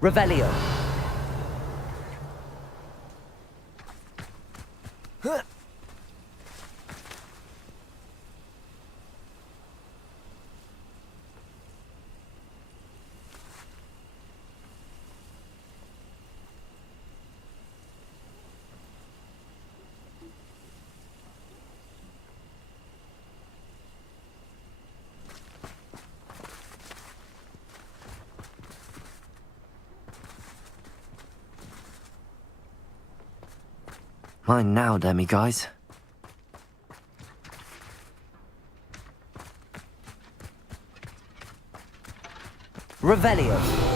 Revelio. Mine now, demi guys. Revelio.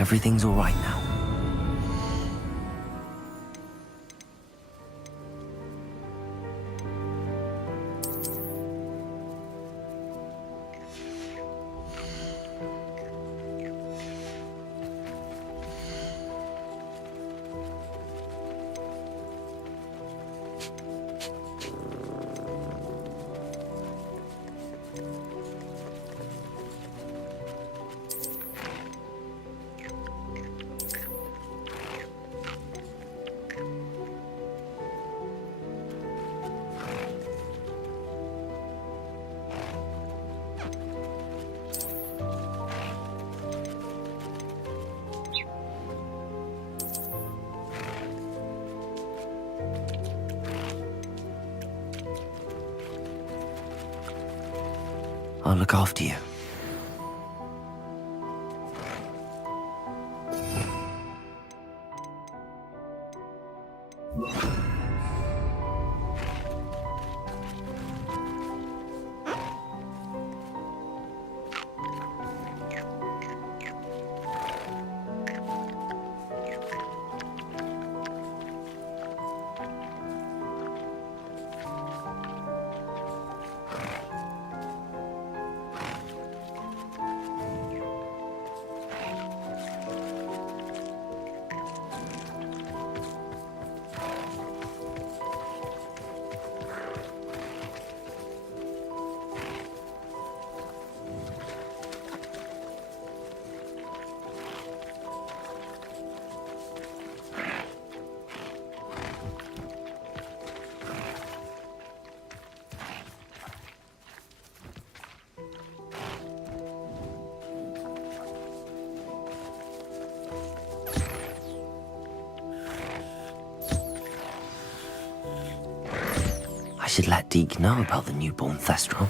Everything's all right now. I'll look after you. I should let Deke know about the newborn Thestral.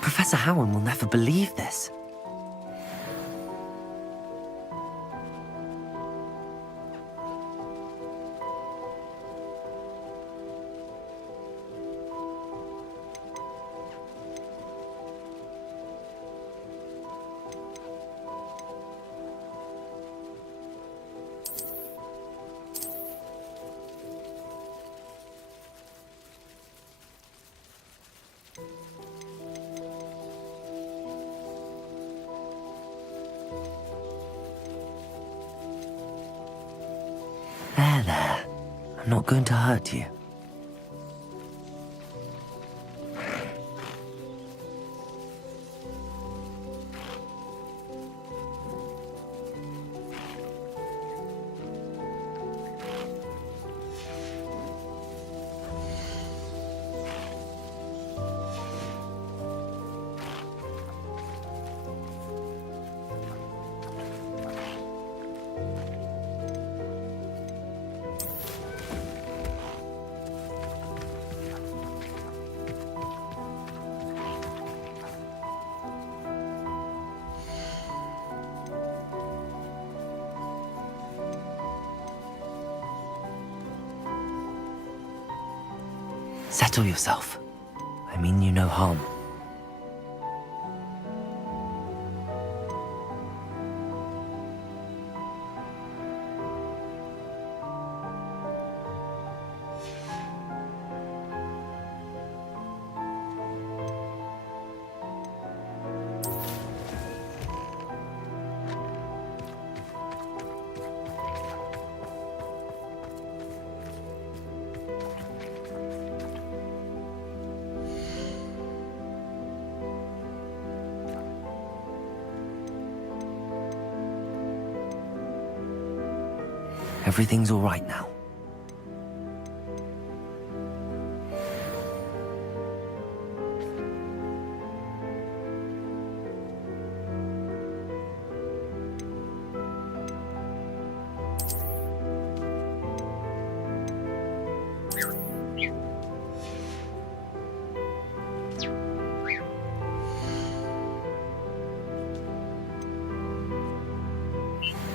Professor Howard will never believe this. There. I'm not going to hurt you. Settle yourself. I mean you no harm. Everything's all right now.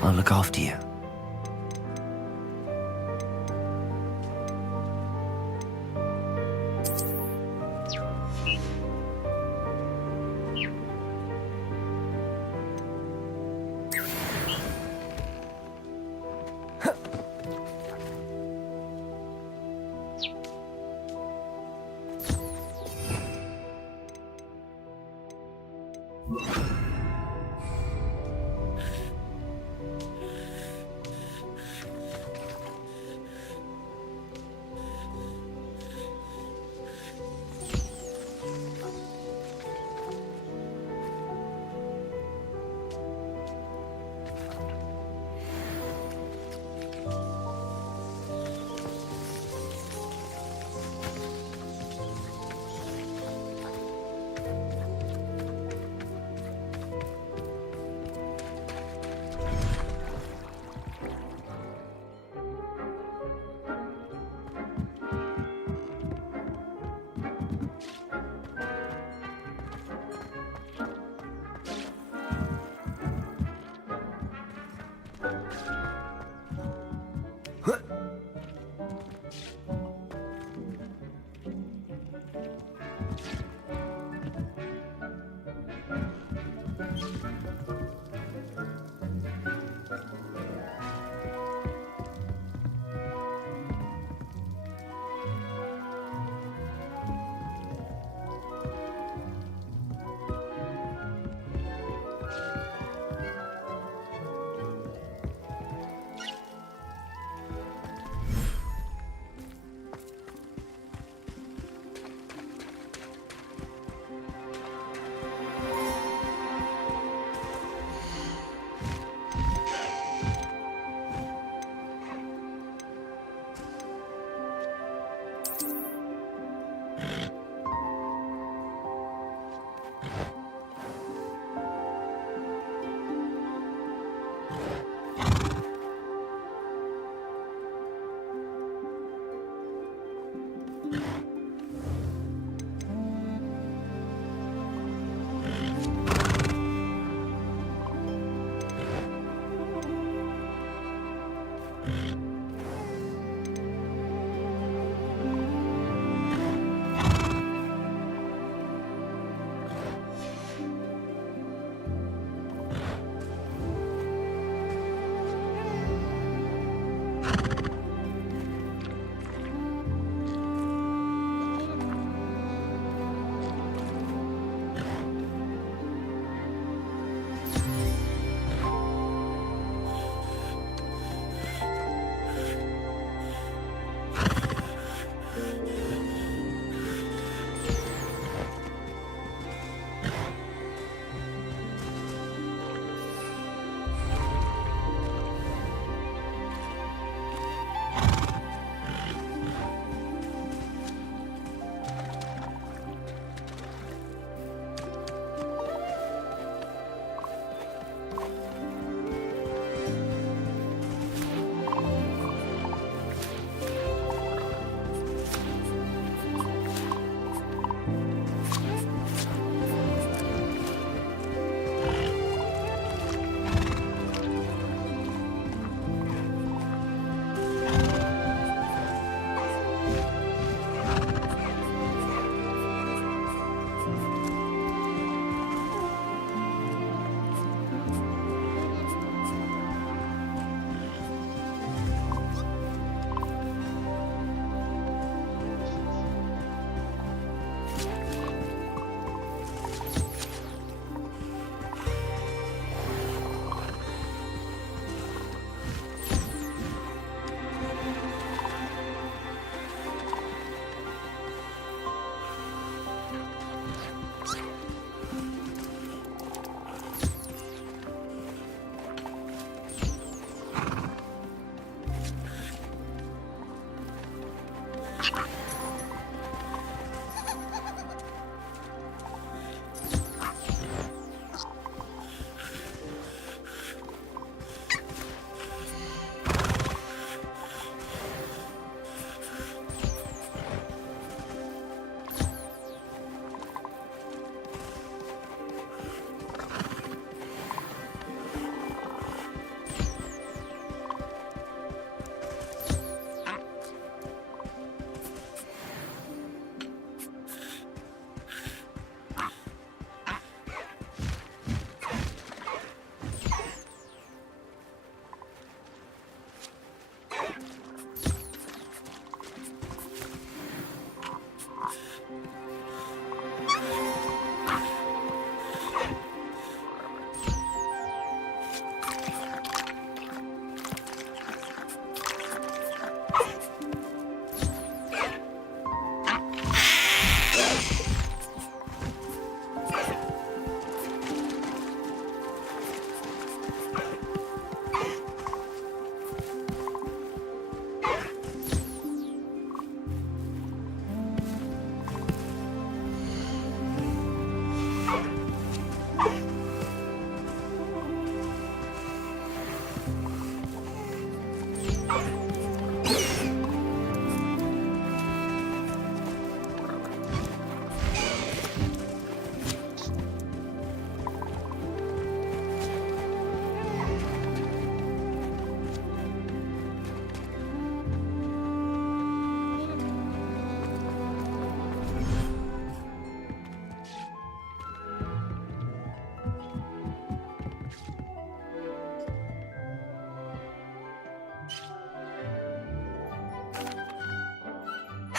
I'll look after you.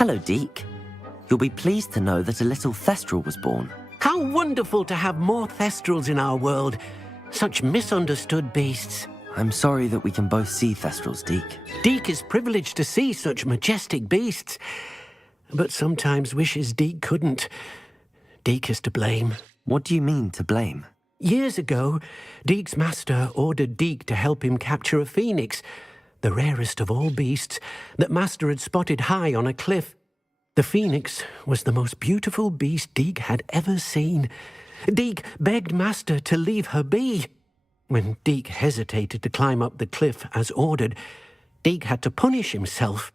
Hello, Deke. You'll be pleased to know that a little Thestral was born. How wonderful to have more Thestrals in our world. Such misunderstood beasts. I'm sorry that we can both see Thestrals, Deke. Deke is privileged to see such majestic beasts, but sometimes wishes Deke couldn't. Deke is to blame. What do you mean, to blame? Years ago, Deke's master ordered Deke to help him capture a phoenix, the rarest of all beasts, that master had spotted high on a cliff. The phoenix was the most beautiful beast Deke had ever seen. Deke begged master to leave her be. When Deke hesitated to climb up the cliff as ordered, Deke had to punish himself.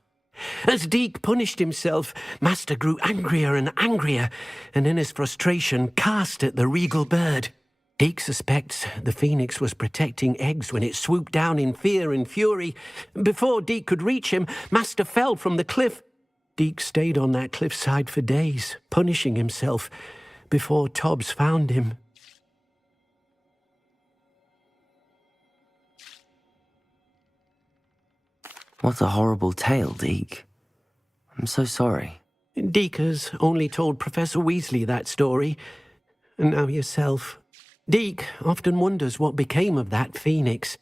As Deke punished himself, master grew angrier and angrier, and in his frustration cast at the regal bird. Deke suspects the phoenix was protecting eggs when it swooped down in fear and fury. Before Deke could reach him, master fell from the cliff. Deke stayed on that cliffside for days, punishing himself, before Tobbs found him. What a horrible tale, Deke. I'm so sorry. Deke has only told Professor Weasley that story, and now yourself. Deke often wonders what became of that phoenix.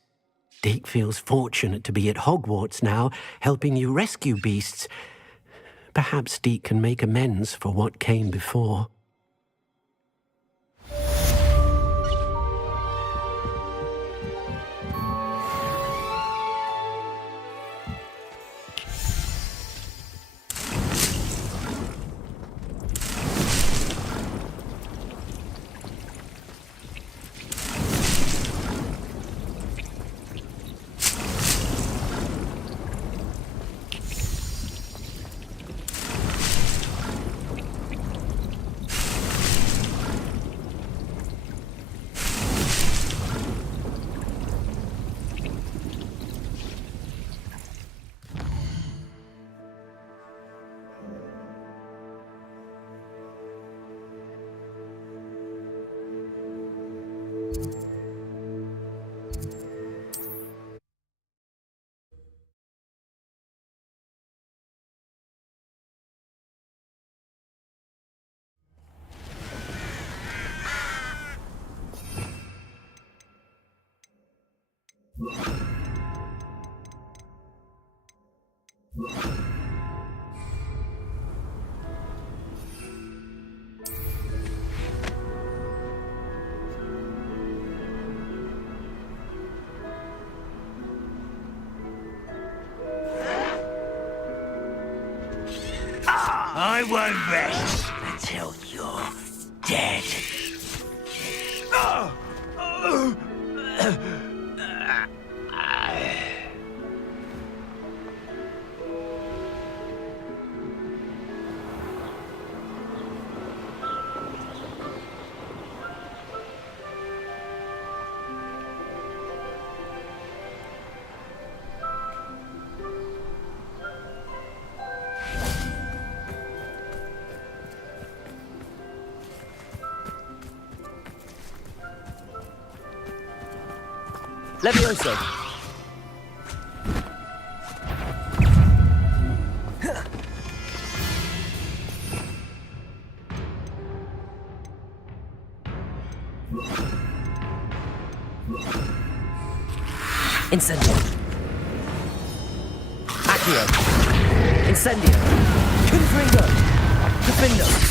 Deke feels fortunate to be at Hogwarts now, helping you rescue beasts. Perhaps Deke can make amends for what came before. I won't rest until you're dead. Levioso! Incendio! Accio! Incendio! Confringo! Defindo!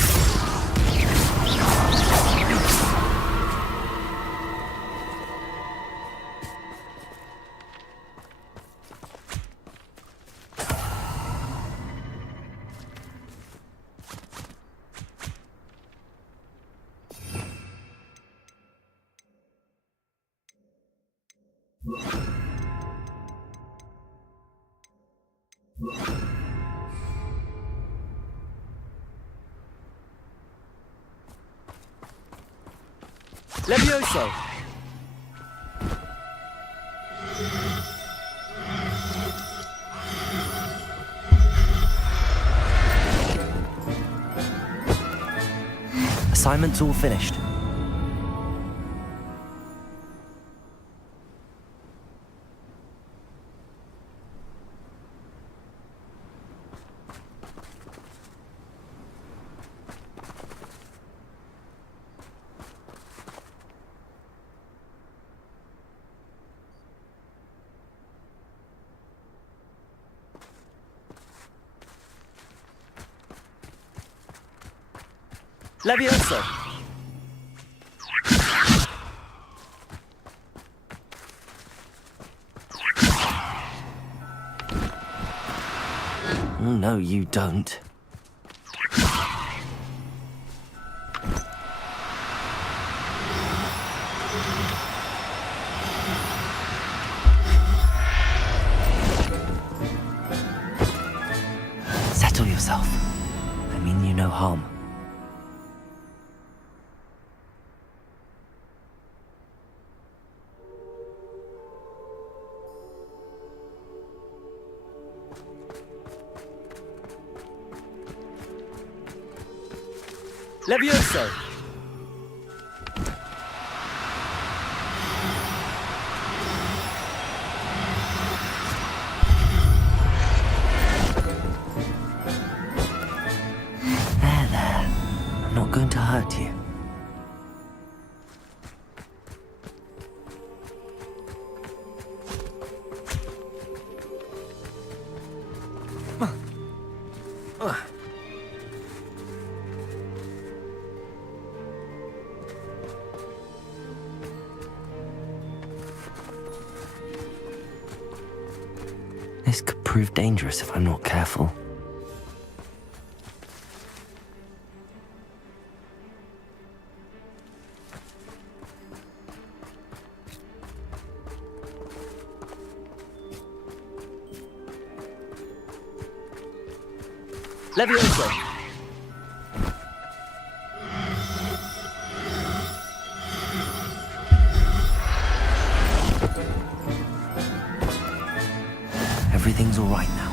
Levioso! Assignment's all finished. Levioso! No, you don't. Settle yourself. I mean you no harm. Levioso! There. I'm not going to hurt you. This could prove dangerous if I'm not careful. Levioso! Everything's all right now.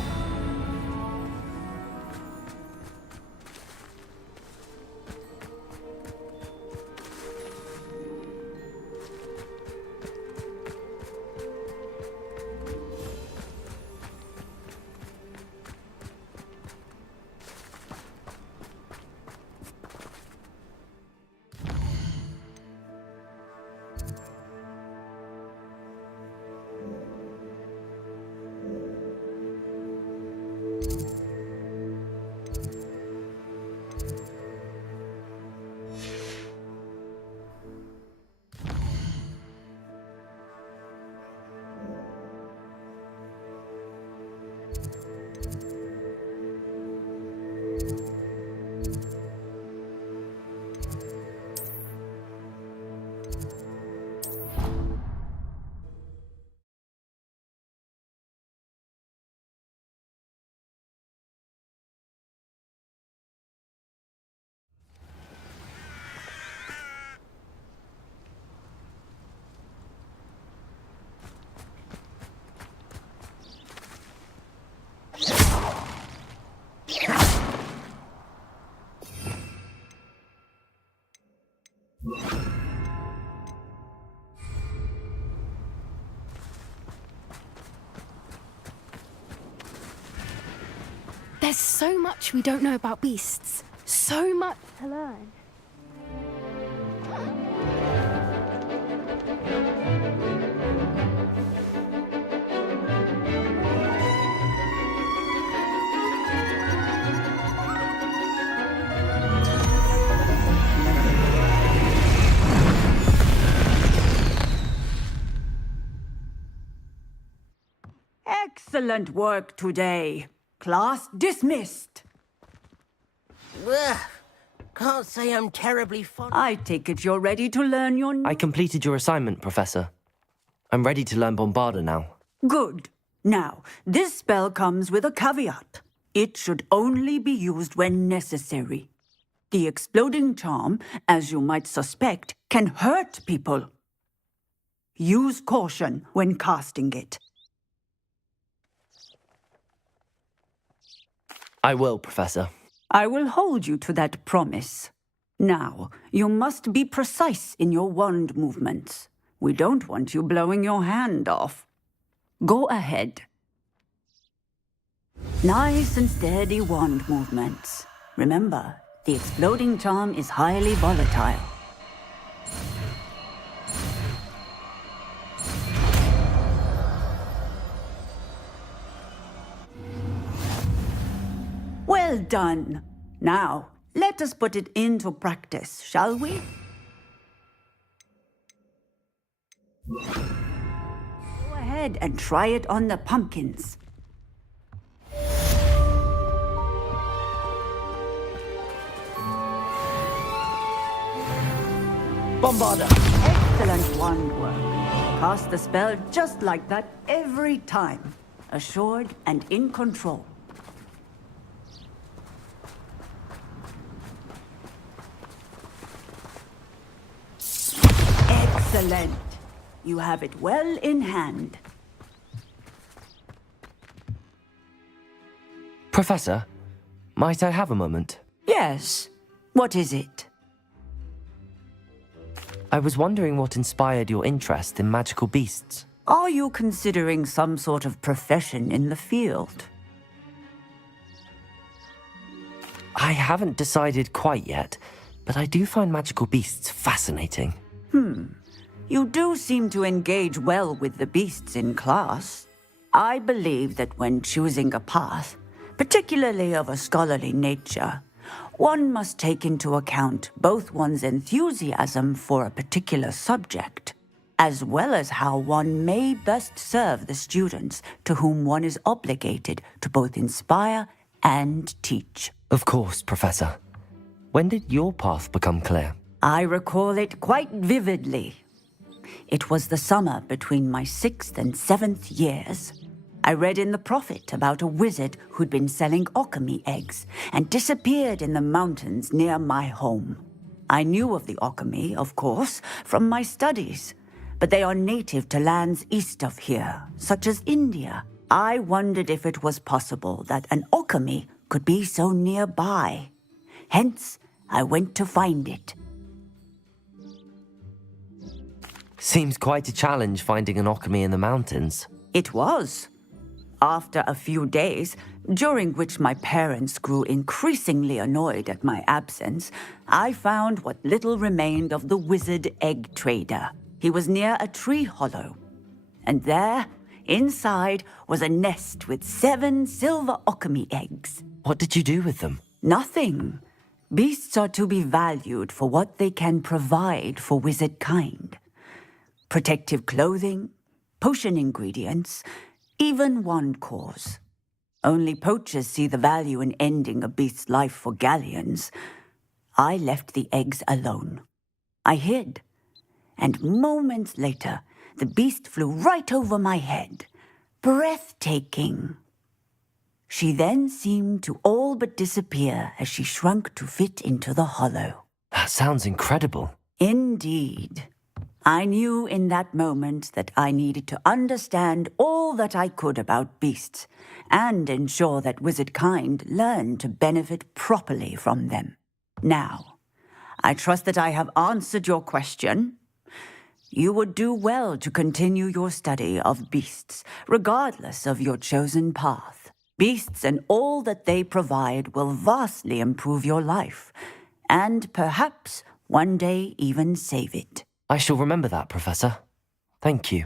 There's so much we don't know about beasts. So much to learn. Excellent work today. Class dismissed. Ugh. Can't say I'm terribly fond. I take it you're ready to learn your... I completed your assignment, Professor. I'm ready to learn Bombarda now. Good. Now, this spell comes with a caveat. It should only be used when necessary. The exploding charm, as you might suspect, can hurt people. Use caution when casting it. I will, Professor. I will hold you to that promise. Now, you must be precise in your wand movements. We don't want you blowing your hand off. Go ahead. Nice and steady wand movements. Remember, the exploding charm is highly volatile. Well done. Now, let us put it into practice, shall we? Go ahead and try it on the pumpkins. Bombarda! Excellent wand work. Cast the spell just like that every time. Assured and in control. Excellent. You have it well in hand. Professor, might I have a moment? Yes. What is it? I was wondering what inspired your interest in magical beasts. Are you considering some sort of profession in the field? I haven't decided quite yet, but I do find magical beasts fascinating. You do seem to engage well with the beasts in class. I believe that when choosing a path, particularly of a scholarly nature, one must take into account both one's enthusiasm for a particular subject, as well as how one may best serve the students to whom one is obligated to both inspire and teach. Of course, Professor. When did your path become clear? I recall it quite vividly. It was the summer between my 6th and 7th years. I read in the Prophet about a wizard who'd been selling alchemy eggs and disappeared in the mountains near my home. I knew of the alchemy, of course, from my studies, but they are native to lands east of here, such as India. I wondered if it was possible that an alchemy could be so nearby. Hence, I went to find it. Seems quite a challenge finding an alchemy in the mountains. It was. After a few days, during which my parents grew increasingly annoyed at my absence, I found what little remained of the wizard egg trader. He was near a tree hollow. And there, inside, was a nest with 7 silver alchemy eggs. What did you do with them? Nothing. Beasts are to be valued for what they can provide for wizard kind. Protective clothing, potion ingredients, even wand cores. Only poachers see the value in ending a beast's life for galleons. I left the eggs alone. I hid, and moments later, the beast flew right over my head. Breathtaking. She then seemed to all but disappear as she shrunk to fit into the hollow. That sounds incredible. Indeed. I knew in that moment that I needed to understand all that I could about beasts and ensure that wizard kind learned to benefit properly from them. Now, I trust that I have answered your question. You would do well to continue your study of beasts, regardless of your chosen path. Beasts and all that they provide will vastly improve your life, and perhaps one day even save it. I shall remember that, Professor. Thank you.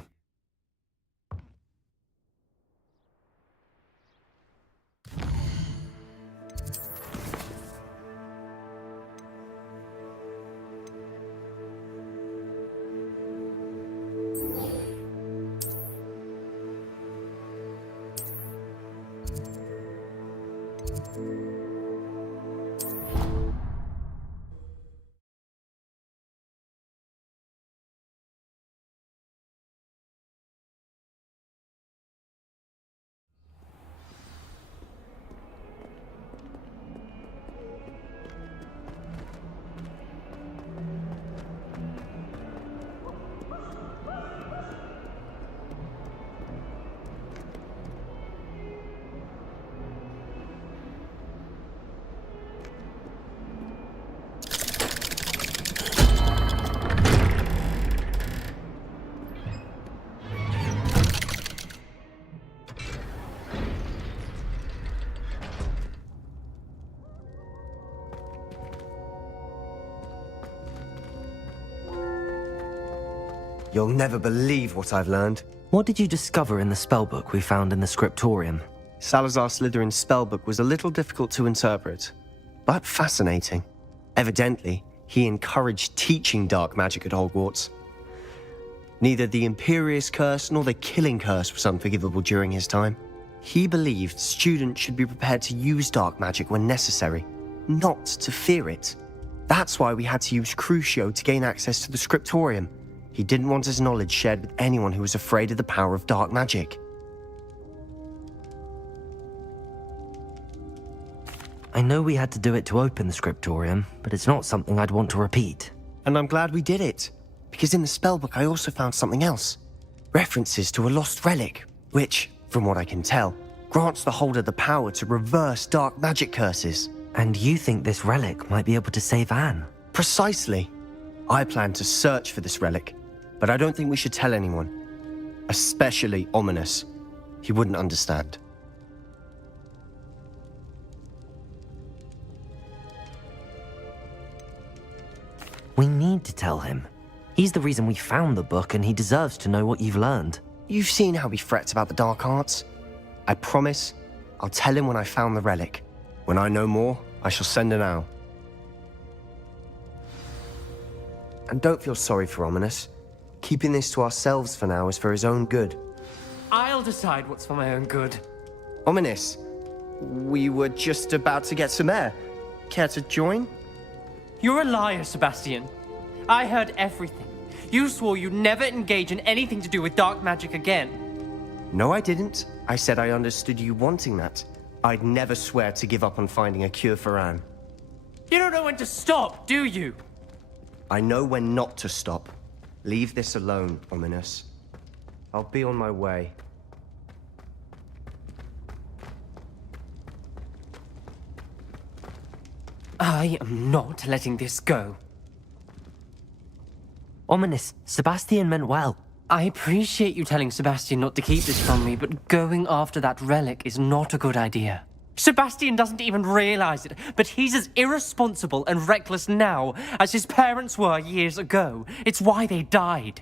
You'll never believe what I've learned. What did you discover in the spellbook we found in the scriptorium? Salazar Slytherin's spellbook was a little difficult to interpret. but fascinating. Evidently, he encouraged teaching dark magic at Hogwarts. Neither the Imperious Curse nor the Killing Curse was unforgivable during his time. He believed students should be prepared to use dark magic when necessary, not to fear it. That's why we had to use Crucio to gain access to the scriptorium. He didn't want his knowledge shared with anyone who was afraid of the power of dark magic. I know we had to do it to open the scriptorium, but it's not something I'd want to repeat. And I'm glad we did it, because in the spellbook I also found something else. References to a lost relic, which, from what I can tell, grants the holder the power to reverse dark magic curses. And you think this relic might be able to save Anne? Precisely. I plan to search for this relic, but I don't think we should tell anyone. Especially Ominous. He wouldn't understand. We need to tell him. He's the reason we found the book, and he deserves to know what you've learned. You've seen how he frets about the dark arts. I promise I'll tell him when I found the relic. When I know more, I shall send an owl. And don't feel sorry for Ominous. Keeping this to ourselves for now is for his own good. I'll decide what's for my own good. Ominous, we were just about to get some air. Care to join? You're a liar, Sebastian. I heard everything. You swore you'd never engage in anything to do with dark magic again. No, I didn't. I said I understood you wanting that. I'd never swear to give up on finding a cure for Anne. You don't know when to stop, do you? I know when not to stop. Leave this alone, Ominous. I'll be on my way. I am not letting this go. Ominous, Sebastian meant well. I appreciate you telling Sebastian not to keep this from me, but going after that relic is not a good idea. Sebastian doesn't even realize it, but he's as irresponsible and reckless now as his parents were years ago. It's why they died.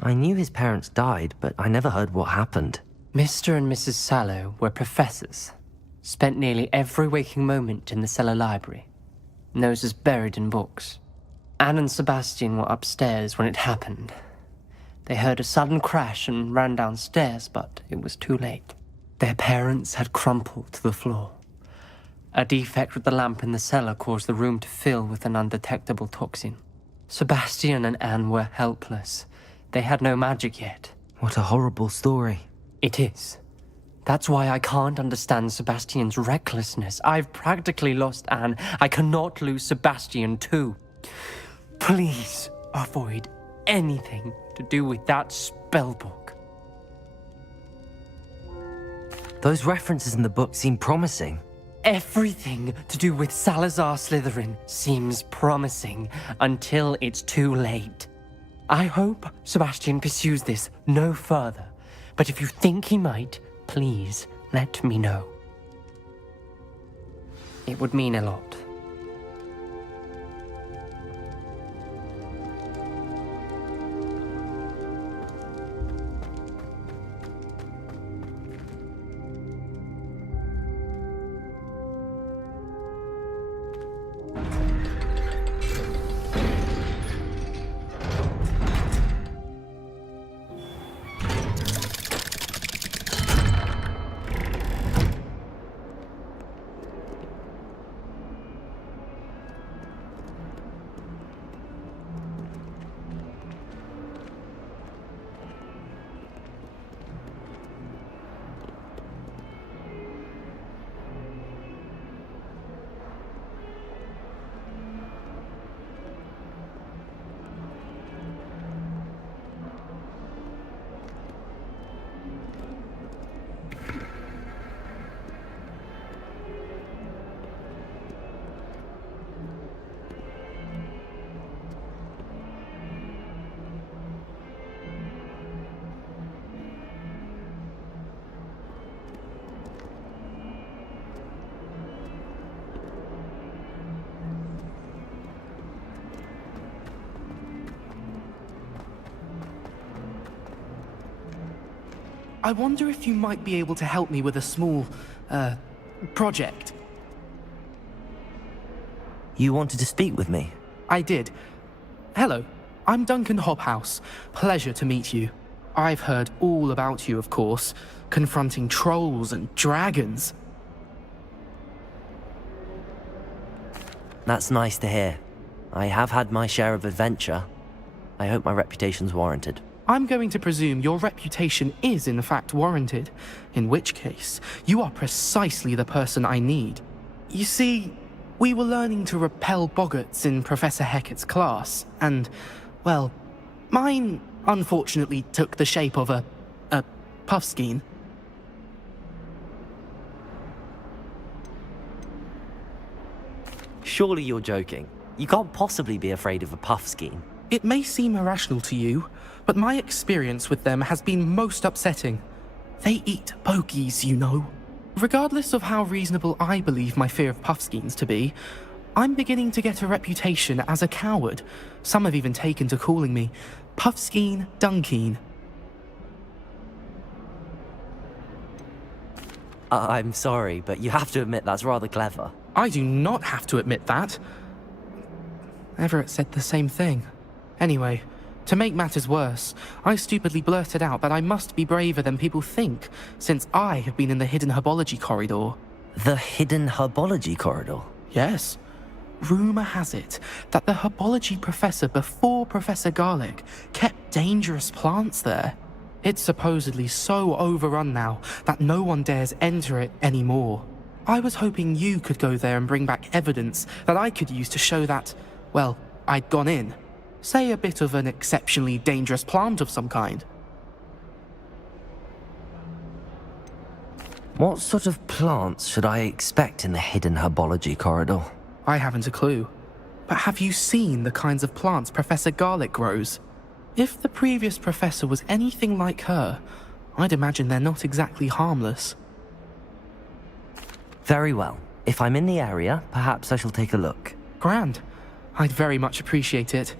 I knew his parents died, but I never heard what happened. Mr. and Mrs. Sallow were professors. Spent nearly every waking moment in the cellar library. Noses buried in books. Anne and Sebastian were upstairs when it happened. They heard a sudden crash and ran downstairs, but it was too late. Their parents had crumpled to the floor. A defect with the lamp in the cellar caused the room to fill with an undetectable toxin. Sebastian and Anne were helpless. They had no magic yet. What a horrible story. It is. That's why I can't understand Sebastian's recklessness. I've practically lost Anne. I cannot lose Sebastian too. Please avoid anything to do with that spellbook. Those references in the book seem promising. Everything to do with Salazar Slytherin seems promising until it's too late. I hope Sebastian pursues this no further, but if you think he might, please let me know. It would mean a lot. I wonder if you might be able to help me with a small project. You wanted to speak with me? I did. Hello, I'm Duncan Hobhouse. Pleasure to meet you. I've heard all about you, of course, confronting trolls and dragons. That's nice to hear. I have had my share of adventure. I hope my reputation's warranted. I'm going to presume your reputation is in fact warranted, in which case, you are precisely the person I need. You see, we were learning to repel boggarts in Professor Hecat's class, and, well, mine unfortunately took the shape of a puffskein. Surely you're joking. You can't possibly be afraid of a puffskein. It may seem irrational to you, but my experience with them has been most upsetting. They eat bogies, you know. Regardless of how reasonable I believe my fear of puffskeins to be, I'm beginning to get a reputation as a coward. Some have even taken to calling me Puffskein Dunkeen. I'm sorry, but you have to admit that's rather clever. I do not have to admit that. Everett said the same thing. Anyway, to make matters worse, I stupidly blurted out that I must be braver than people think, since I have been in the hidden herbology corridor. The hidden herbology corridor? Yes. Rumour has it that the herbology professor before Professor Garlic kept dangerous plants there. It's supposedly so overrun now that no one dares enter it anymore. I was hoping you could go there and bring back evidence that I could use to show that, well, I'd gone in. Say a bit of an exceptionally dangerous plant of some kind. What sort of plants should I expect in the hidden herbology corridor? I haven't a clue. But have you seen the kinds of plants Professor Garlic grows? If the previous professor was anything like her, I'd imagine they're not exactly harmless. Very well. If I'm in the area, perhaps I shall take a look. Grand. I'd very much appreciate it.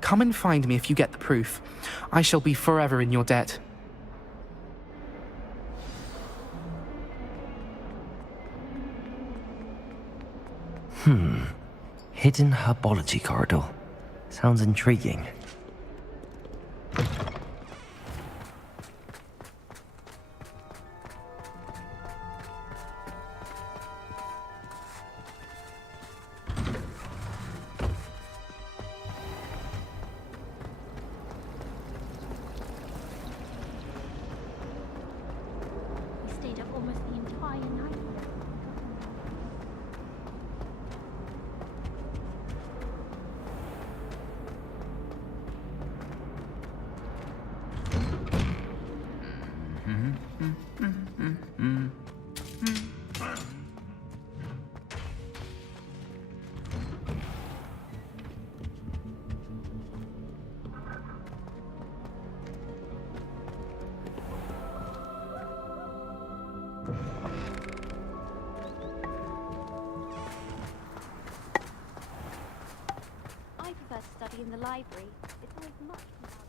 Come and find me if you get the proof. I shall be forever in your debt. Hidden herbology corridor. Sounds intriguing. We stayed up almost the entire night. I prefer to study in the library. It's always much more valuable.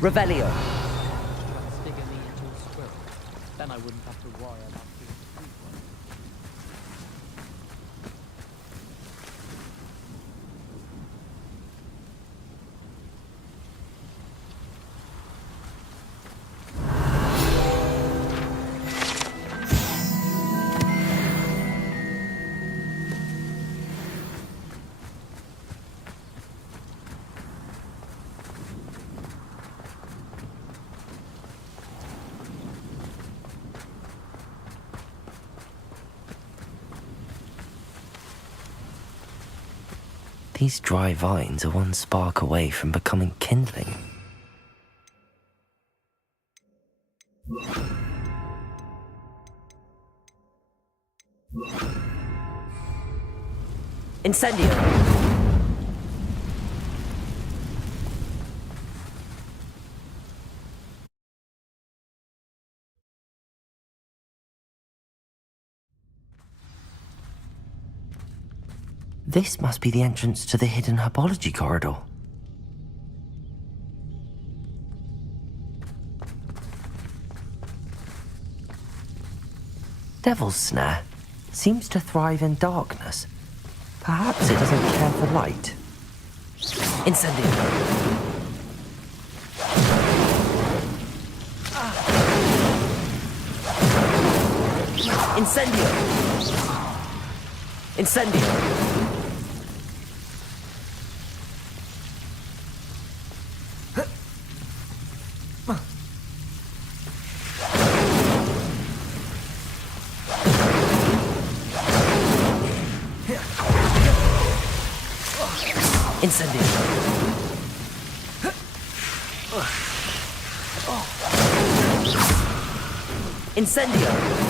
Revelio. Figure me into a squirrel. Then I wouldn't have to worry about being a food one. These dry vines are one spark away from becoming kindling. Incendio! This must be the entrance to the hidden herbology corridor. Devil's Snare seems to thrive in darkness. Perhaps it doesn't care for light. Incendio. Incendio. Incendio. Incendio. Incendio.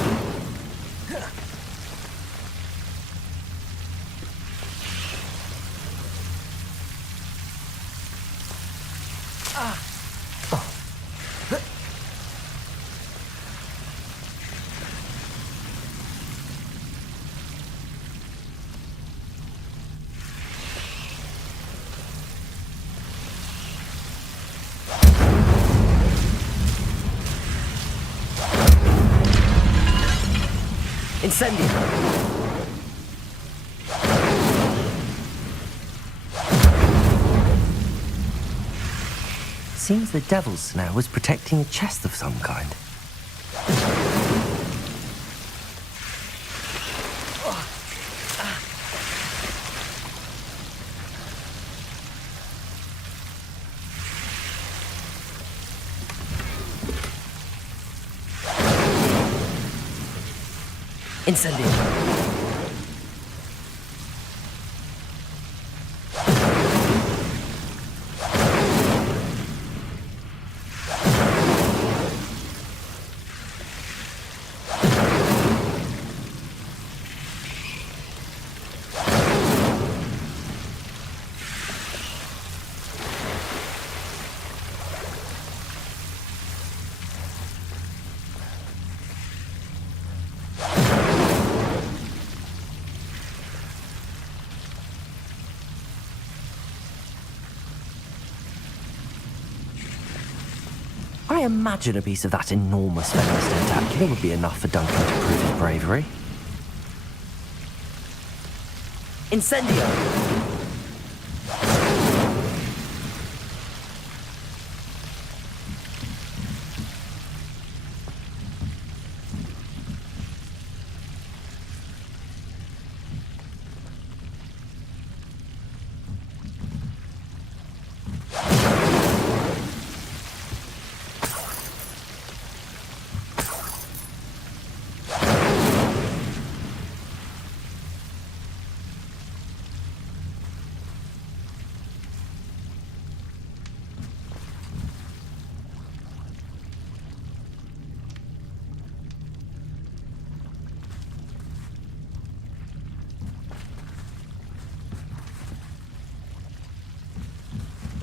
Incendio. Seems the Devil's Snare was protecting a chest of some kind. Incendio. I imagine a piece of that enormous venomous tentacular would be enough for Duncan to prove his bravery. Incendio!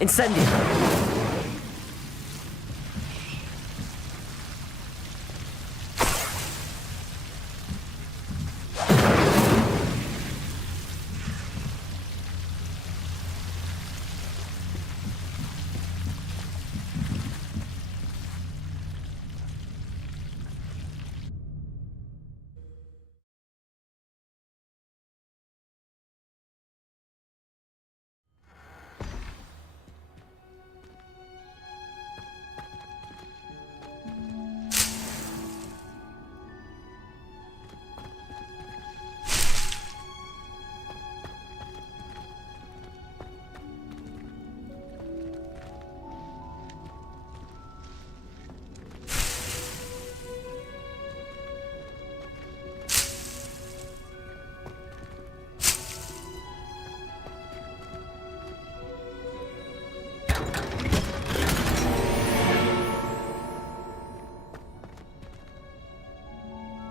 Incendio!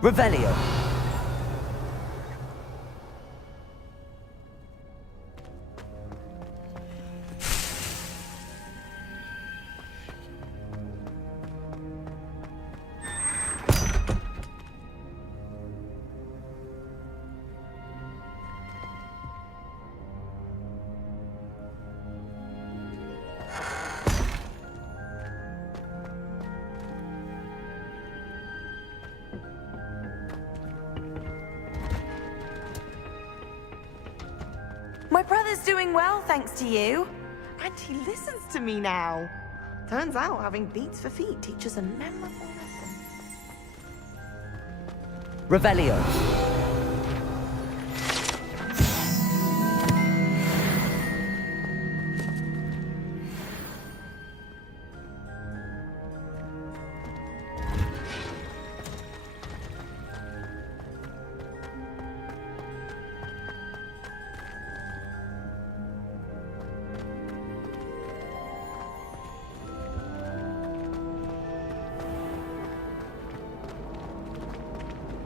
Revelio. My brother's doing well, thanks to you. And he listens to me now. Turns out having beats for feet teaches a memorable lesson. Revelio.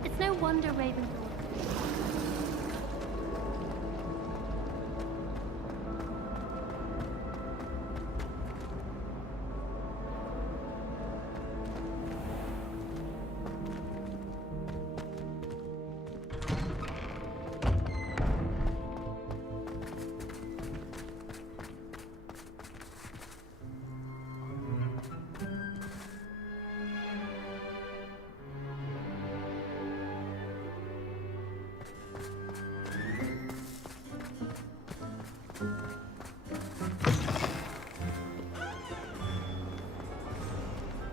It's no wonder Ravenclaw.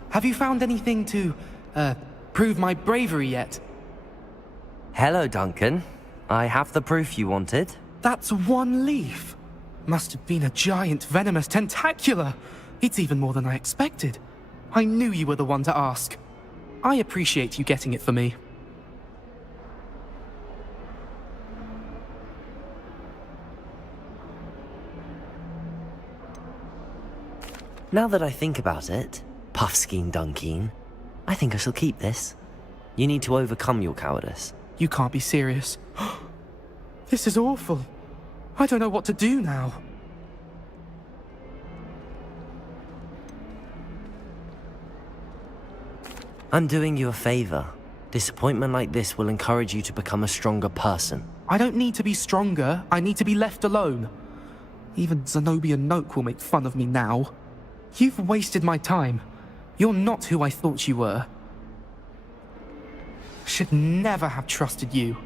Have you found anything to, prove my bravery yet? Hello, Duncan. I have the proof you wanted. That's one leaf. Must have been a giant venomous tentacula. It's even more than I expected. I knew you were the one to ask. I appreciate you getting it for me. Now that I think about it, Puffskein Dunkeen, I think I shall keep this. You need to overcome your cowardice. You can't be serious. This is awful. I don't know what to do now. I'm doing you a favor. Disappointment like this will encourage you to become a stronger person. I don't need to be stronger. I need to be left alone. Even Zenobia Noak will make fun of me now. You've wasted my time. You're not who I thought you were. Should never have trusted you.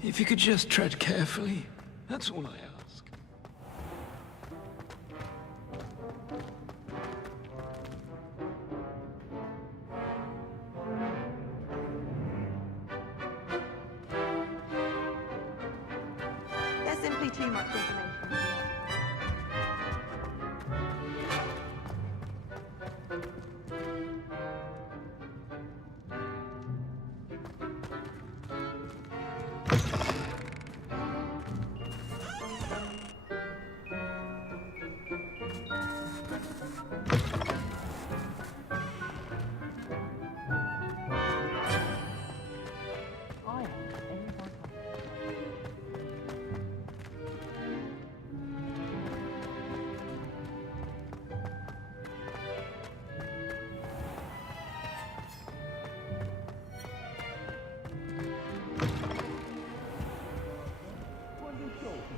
If you could just tread carefully, that's all I ask. There's simply too much information.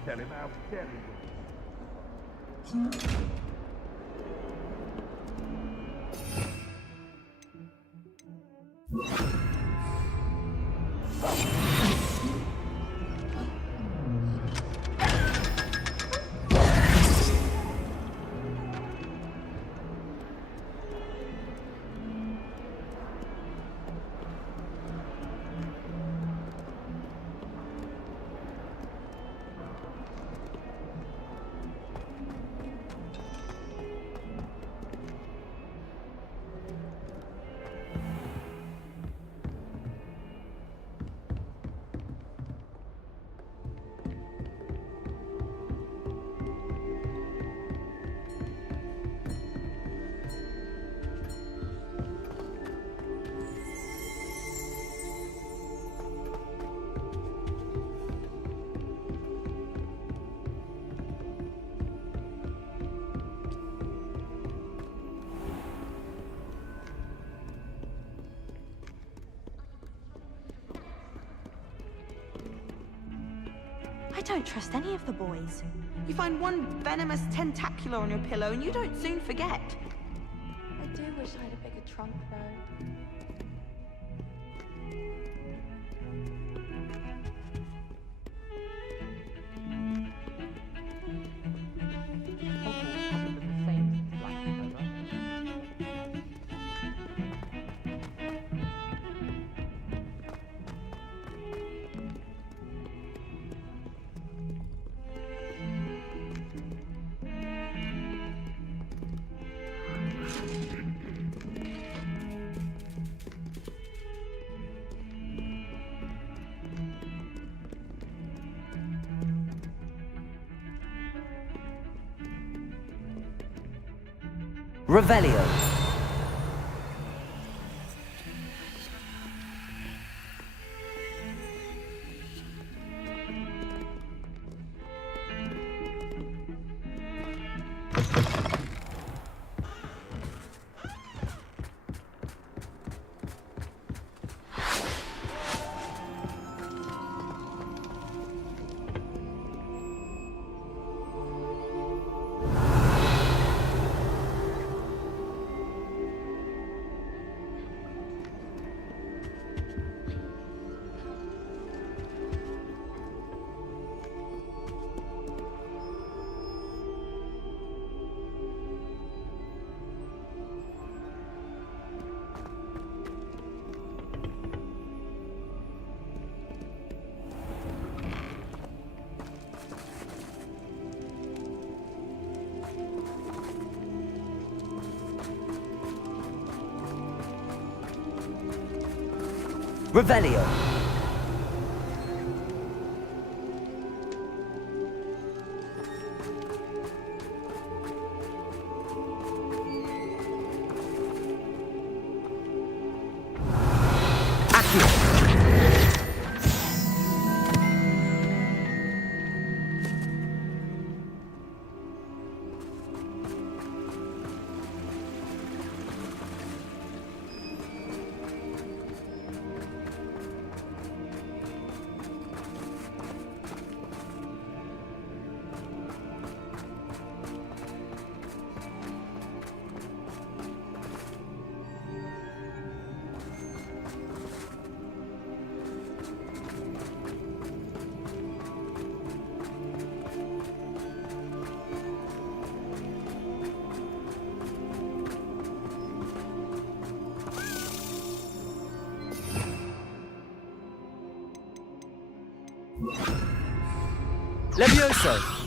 Tell him how terrible. I don't trust any of the boys. You find one venomous tentacular on your pillow and you don't soon forget. I do wish I had a bigger trunk, though. Revelio. Revelio. Levioso!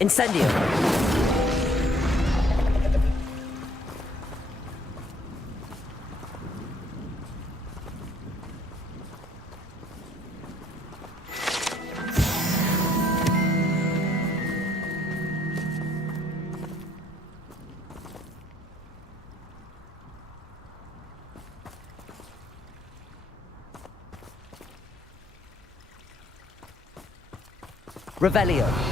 Incendio! Revelio!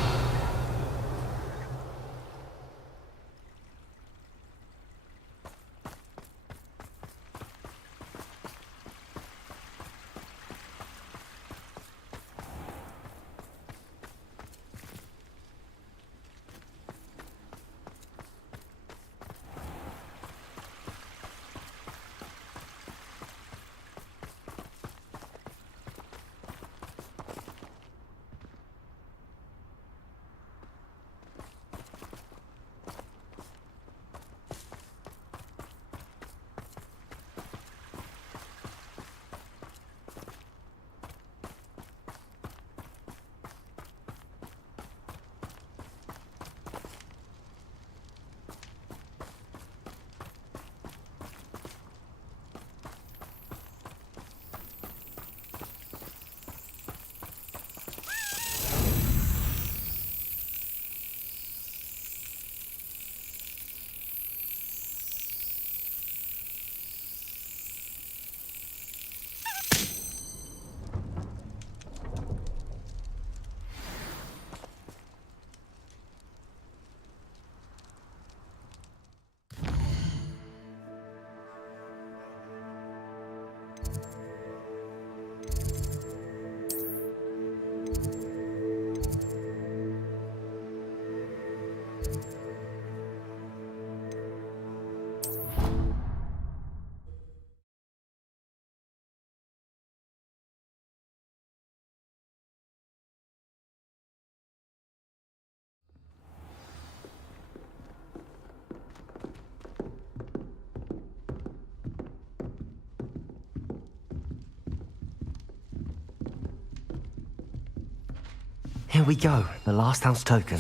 Here we go, the last house token.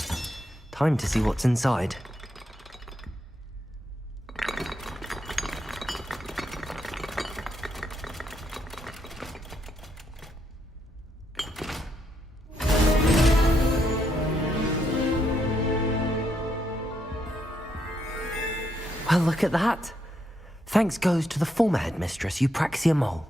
Time to see what's inside. Well, look at that. Thanks goes to the former headmistress, Eupraxia Mole.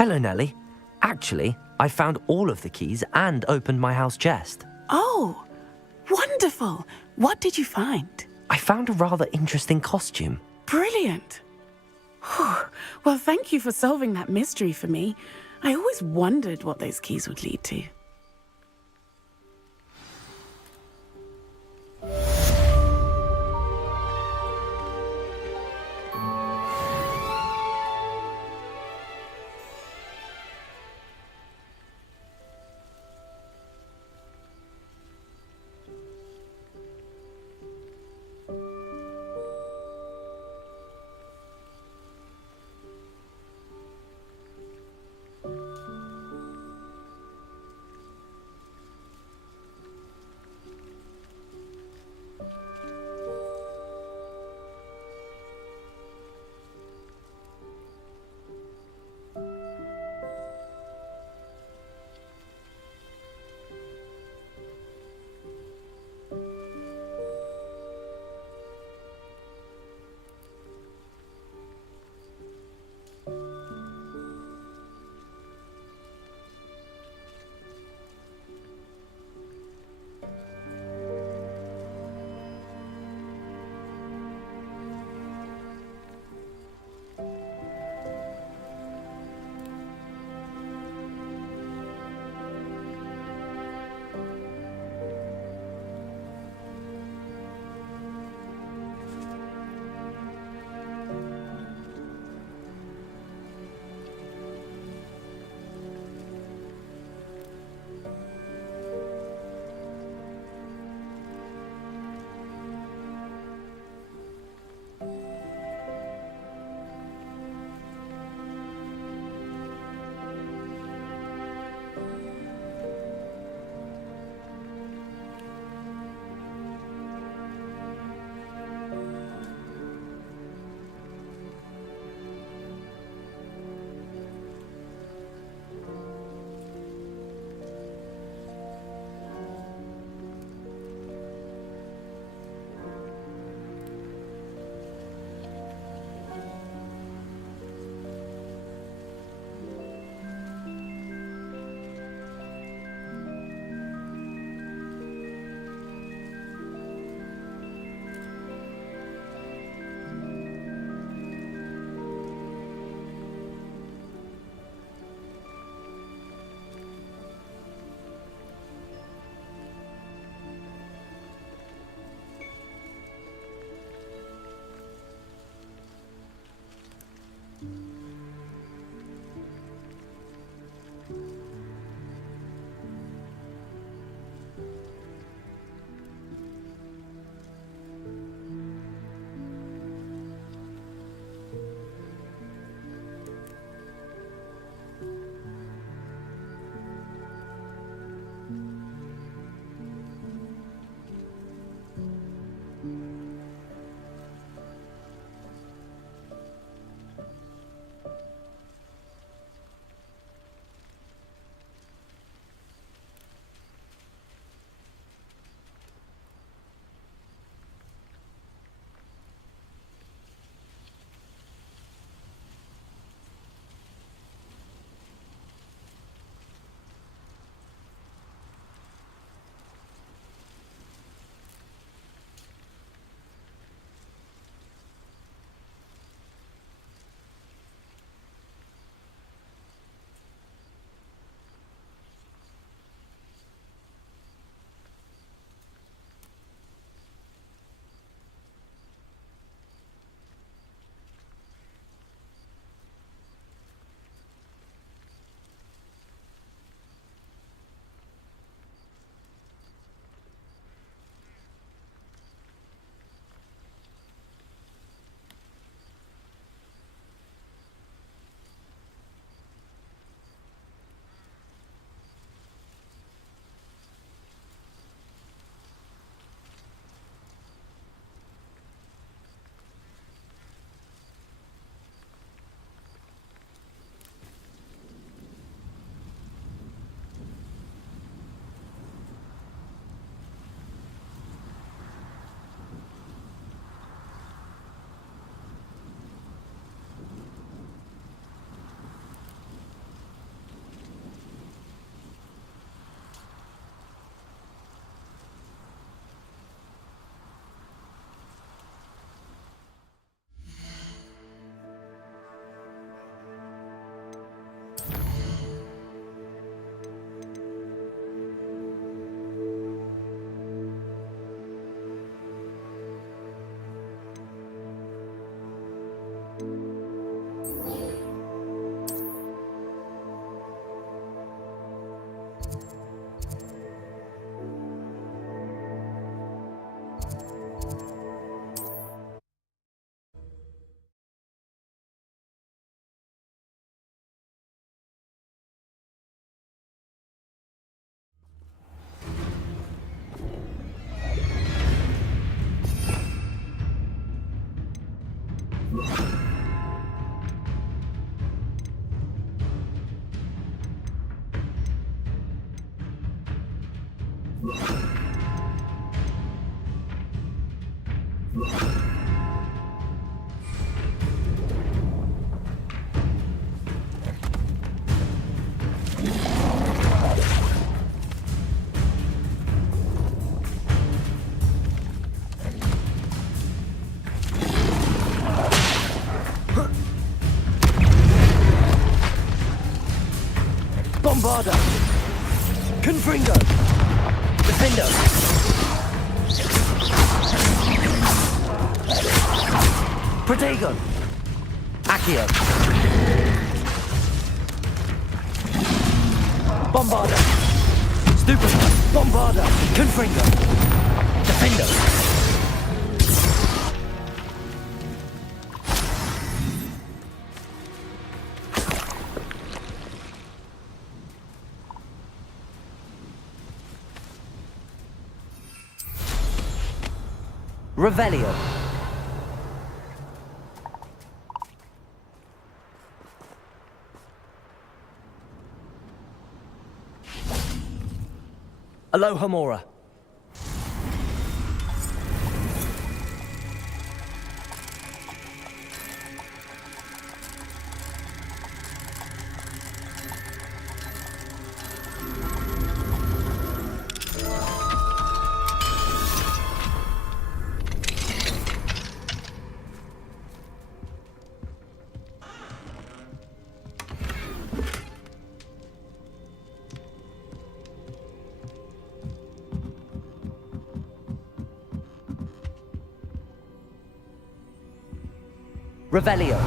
Hello, Nellie. Actually, I found all of the keys and opened my house chest. Oh, wonderful. What did you find? I found a rather interesting costume. Brilliant. Whew. Well, thank you for solving that mystery for me. I always wondered what those keys would lead to. Bombarda! Confringo! Defendo! Protego! Accio! Bombarda! Stupid! Bombarda! Confringo! Defendo! Revelio. Aloha Mora. Revelio.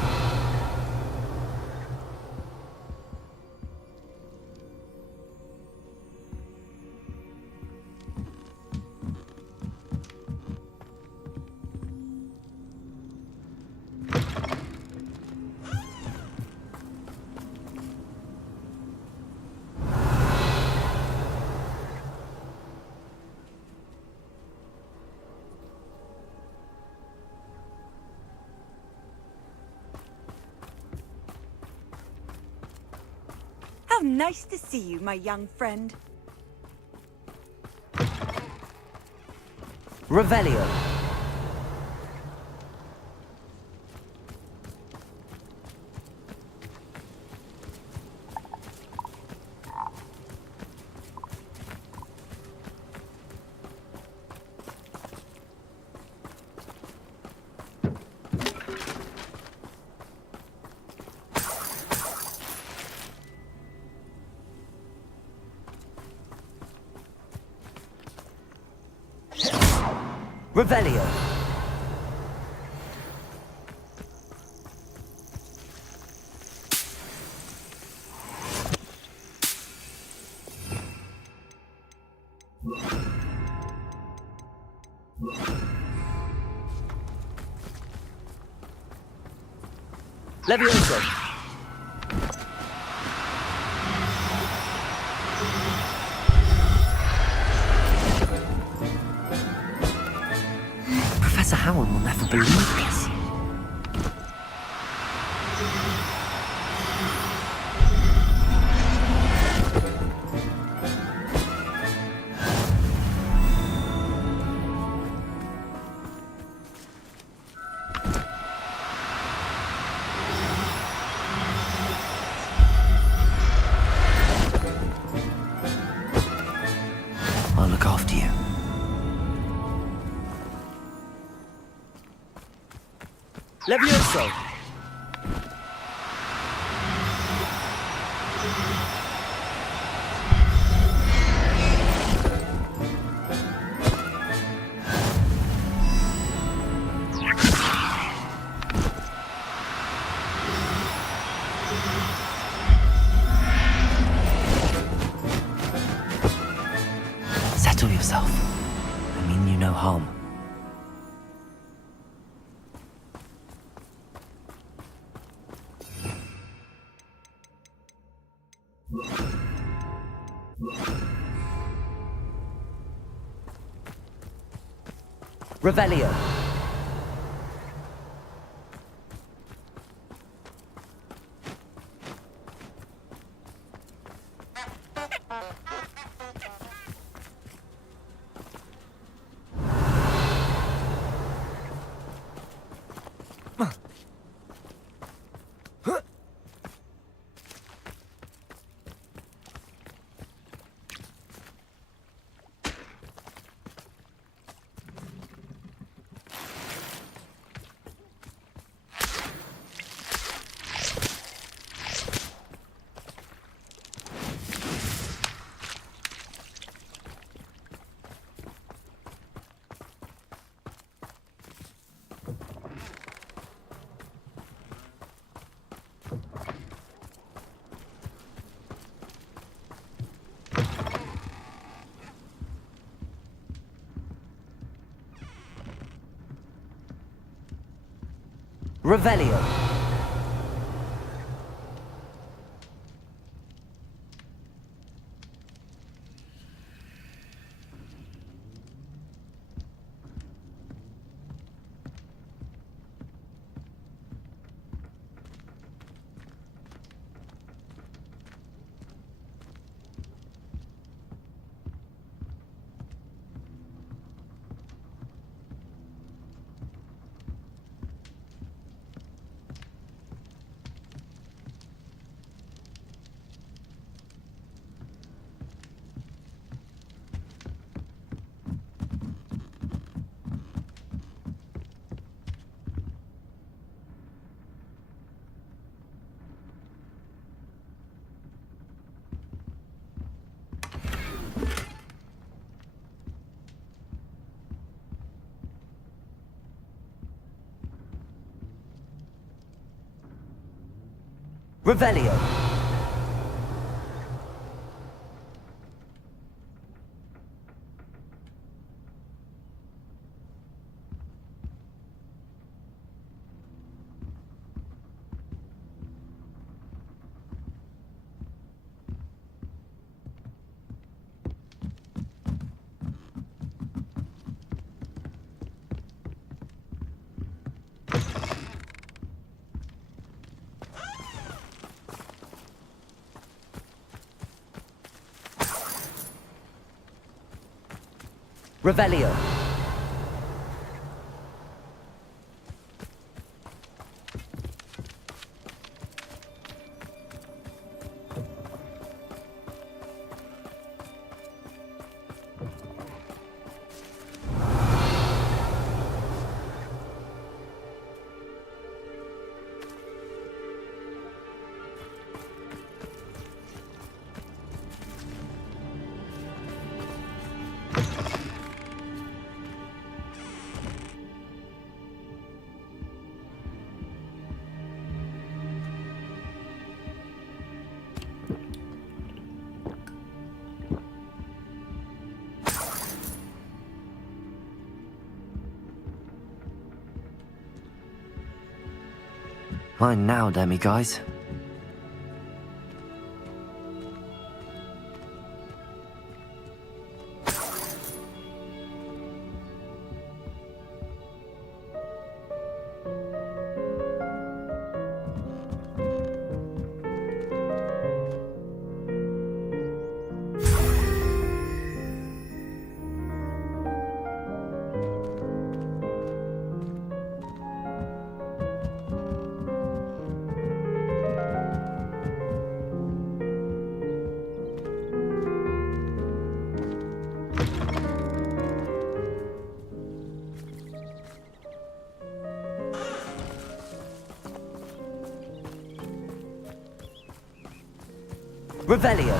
How nice to see you, my young friend. Revelio. Revelio. Levioso. Professor Howard will never believe this. I'll look after you. Levioso! Settle yourself. I mean you no harm. Revelio. Revelio. Revelio. Revelio. Mine now, demiguise. Revelio.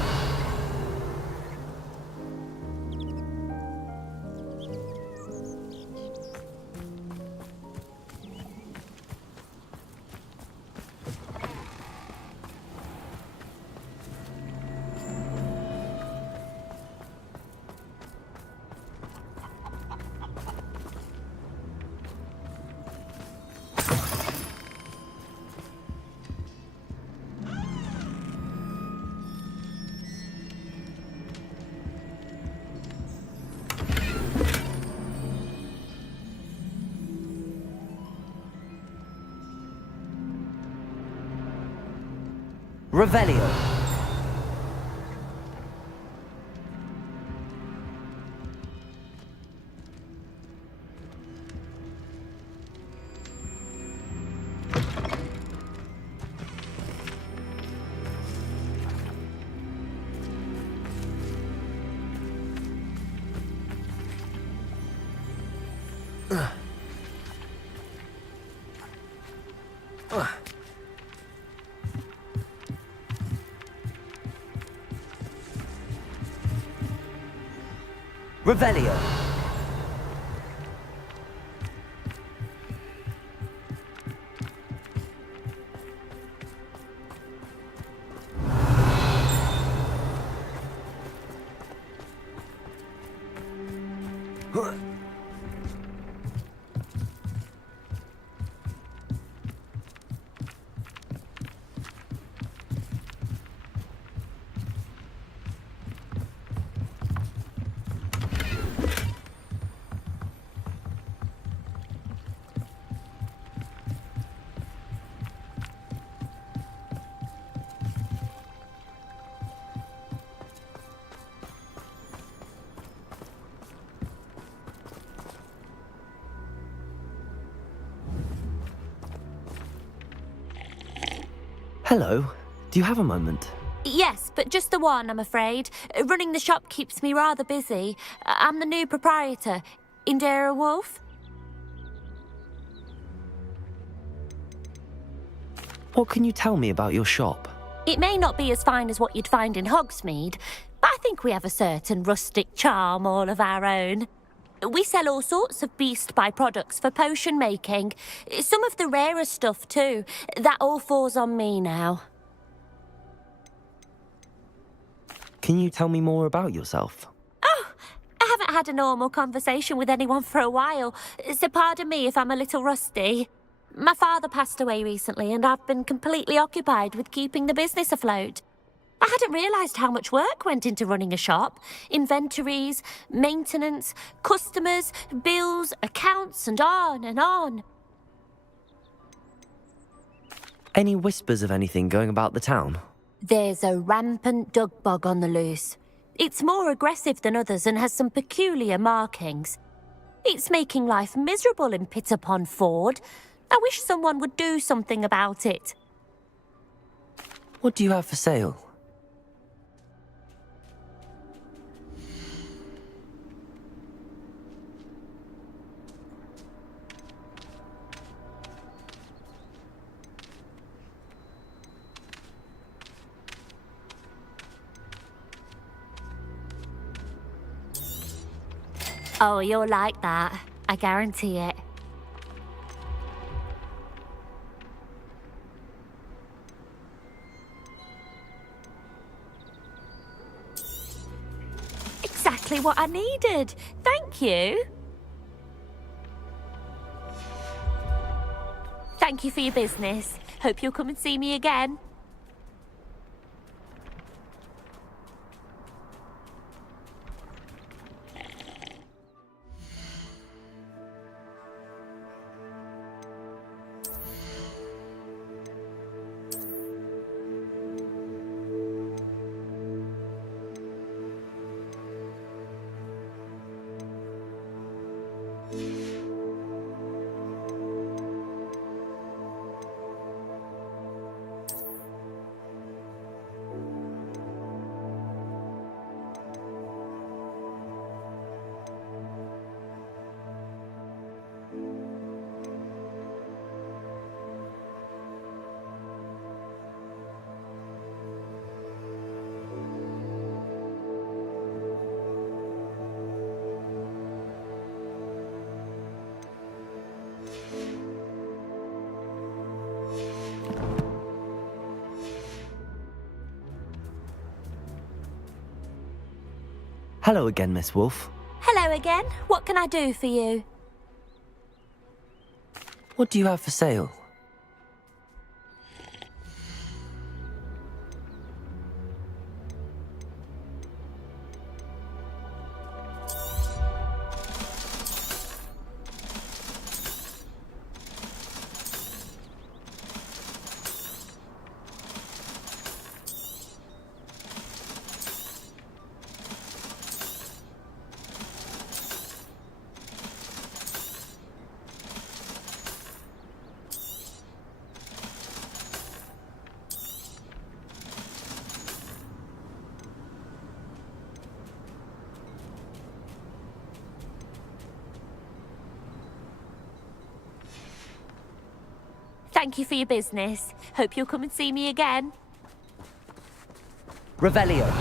Revelio. Revelio. Hello. Do you have a moment? Yes, but just the one, I'm afraid. Running the shop keeps me rather busy. I'm the new proprietor, Indira Wolf. What can you tell me about your shop? It may not be as fine as what you'd find in Hogsmeade, but I think we have a certain rustic charm all of our own. We sell all sorts of beast byproducts for potion making. Some of the rarer stuff too. That all falls on me now. Can you tell me more about yourself? Oh, I haven't had a normal conversation with anyone for a while, so pardon me if I'm a little rusty. My father passed away recently and I've been completely occupied with keeping the business afloat. I hadn't realised how much work went into running a shop. Inventories, maintenance, customers, bills, accounts, and on and on. Any whispers of anything going about the town? There's a rampant dug bug on the loose. It's more aggressive than others and has some peculiar markings. It's making life miserable in Pitterpond Ford. I wish someone would do something about it. What do you have for sale? Oh, you'll like that. I guarantee it. Exactly what I needed. Thank you. Thank you for your business. Hope you'll come and see me again. Hello again, Miss Wolf. Hello again. What can I do for you? What do you have for sale? Thank you for your business. Hope you'll come and see me again. Revelio.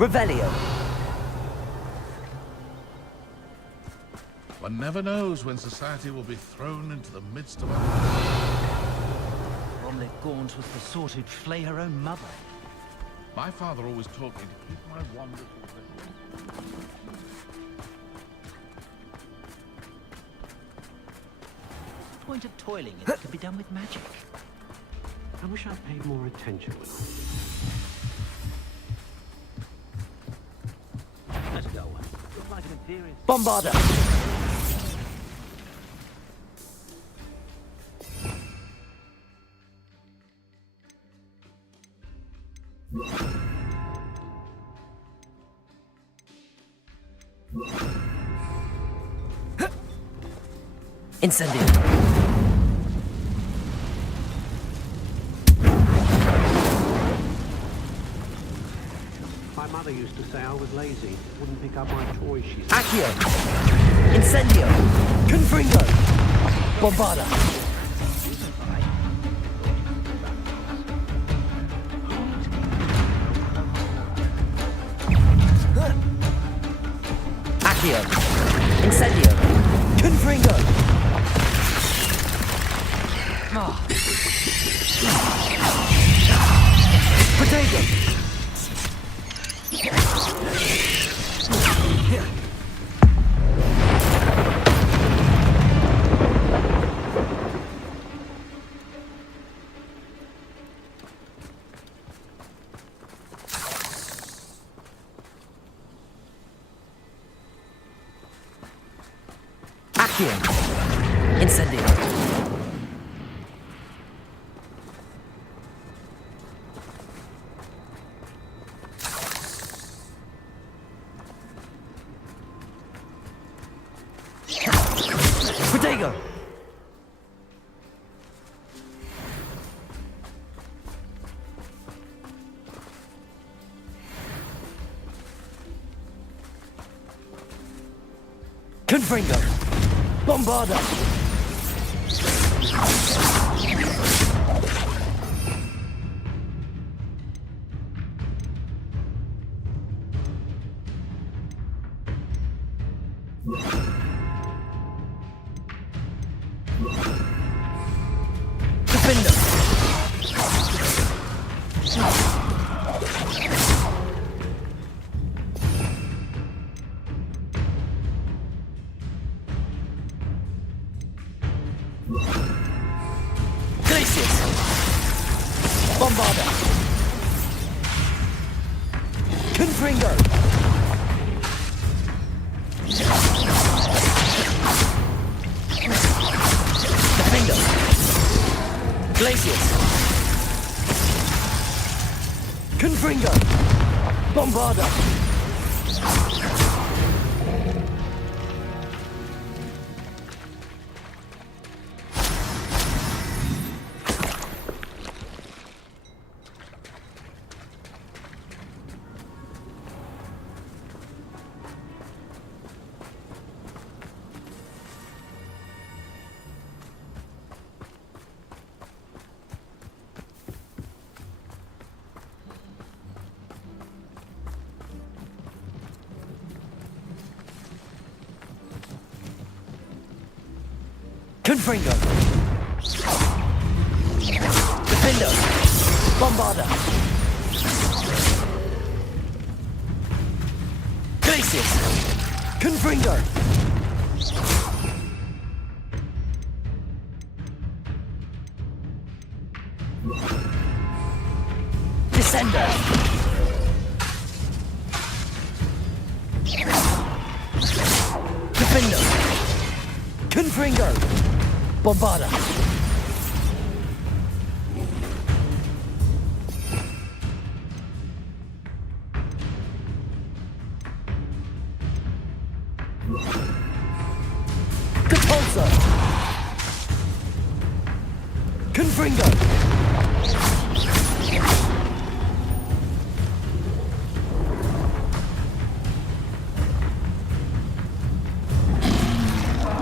Revelio. One never knows when society will be thrown into the midst of a... Bromley Gaunt was the sort who'd flay her own mother. My father always taught me to keep my one little thing. The point of toiling is it can be done with magic. I wish I'd paid more attention when I Let's go. Looks like an imperial... Bombarda. Incendio. My mother used to say I was lazy, wouldn't pick up my toys, she said. Accio. Incendio. Confringo. Bombarda. Accio. Incendio. Confringo. Protego. Accio. Incendio. Protego. Confringo. Bombarda. Defender. Glacius. Bombarda. Confringo. Defender. Glacius. Confringo. Bombarda. Confringo. Defender. Bombarda. Glacius. Confringo. Descender. Defender. Confringo. Bombarda. Catulsa. Confringo.